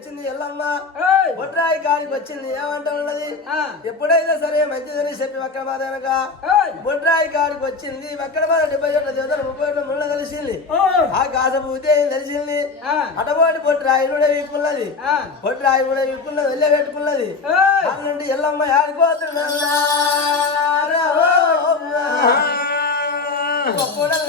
వచ్చింది ఎల్లమ్మ బొడ్రాయి కాడికి వచ్చింది ఏమంటా ఉన్నది ఎప్పుడైనా సరే మంచిదని చెప్పి అక్కడ మాద వెనక బొడ్రాయి కాడికి వచ్చింది అక్కడ మాద 77 దేవతలు 37 ముళ్ళ కలిసింది ఆ కాసపూతే తెలిసింది అటవాటి బొడ్రాయి కూడా వీక్కున్నది బొడ్రాయి కూడా వీక్కున్నది వెళ్ళే పెట్టుకున్నది దాని నుండి ఎల్లమ్మ ఆడిపోతున్నా కూడా